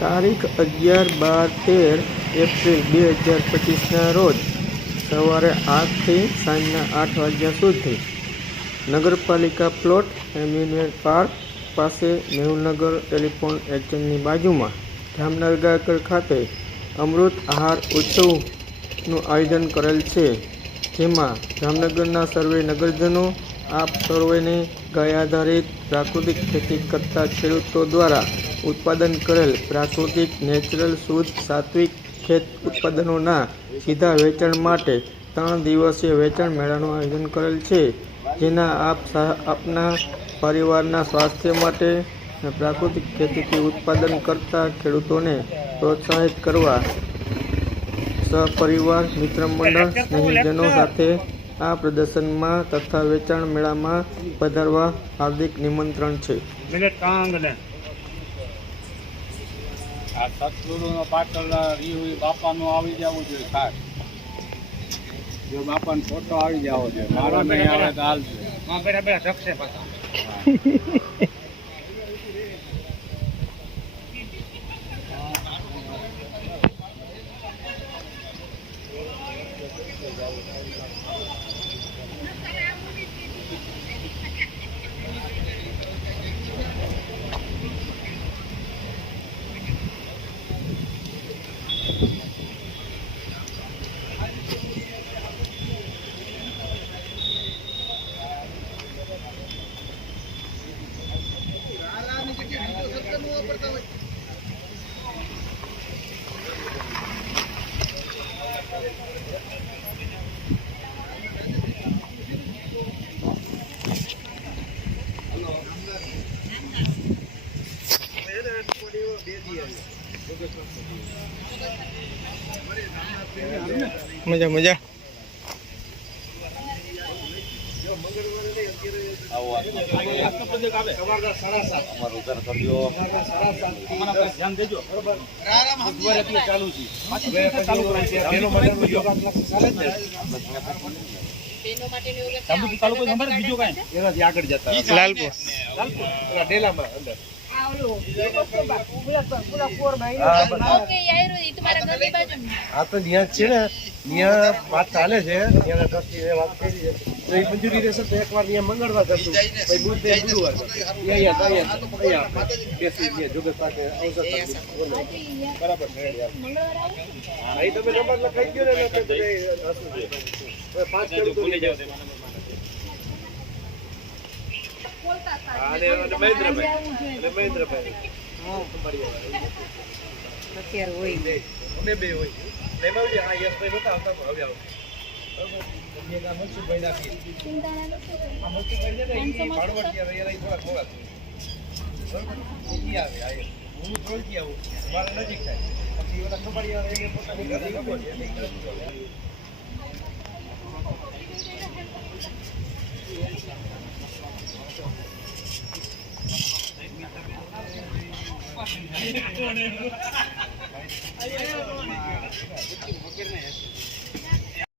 તારીખ 11, 12, 13 એપ્રિલ 2025ના રોજ સવારે 8 થી સાંજના 8 વાગ્યા સુધી નગરપાલિકા પ્લોટ એમ્યુઝમેન્ટ પાર્ક પાસે મેહુલનગર ટેલિફોન એક્સચેન્જની બાજુમાં જામનગર ખાતે અમૃત આહાર ઉત્સવનું આયોજન કરેલ છે, જેમાં જામનગરના સર્વે નગરજનો આપ સર્વેને ગાય આધારિત પ્રાકૃતિક ખેતી કરતા ખેડૂતો દ્વારા ઉત્પાદન કરેલ પ્રાકૃતિક, નેચરલ, શુદ્ધ, સાત્વિક ખેત ઉત્પાદનોના સીધા વેચાણ માટે 3 દિવસીય વેચાણ મેળાનું આયોજન કરેલ છે, જેના આપના પરિવારના સ્વાસ્થ્ય માટે પ્રાકૃતિક ખેતીથી ઉત્પાદન કરતા ખેડૂતોને પ્રોત્સાહિત કરવા સહપરિવાર, મિત્ર મંડળ, સ્નેહીજનો સાથે આ પ્રદર્શનમાં તથા વેચાણ મેળામાં પધારવા હાર્દિક નિમંત્રણ છે. આ સતગુરુનો પાછળ બાપાનો આવી જવું જોઈએ ખાસ. જો બાપાનો ફોટો આવી જવો જોઈએ. મારો નહીં આવે તો હાલ શકશે પાછા. મજા મજા આગળ જતા લાલપુર આ તો ત્યાં છે ને, ત્યાં વાત ચાલે છે, ત્યાં ટ્રસ્ટી વાત કરી છે, તો એ મંજૂરી રહેશે તો એકવાર ત્યાં મંગળવાર કરશું, પછી બુધે ગુરુવાર જોગત પાસે બરાબર. અહીં તમે નંબર લખાઈ ગયો ને, 5 ખેડૂતો મહેન્દ્રભાઈ અત્યારે હોય અમે બે હોય આ યશભાઈ નતા આવતા, હવે આવો મનસુખભાઈ નાખી આ મનસુખભાઈ છે ને, એ ભાડવટિયા થોડા આવે હું થોડકી આવું, મારે નજીક થાય, પછી ઓલા ખંભાળિયા એને પોતાની ઘરે ખબર છે.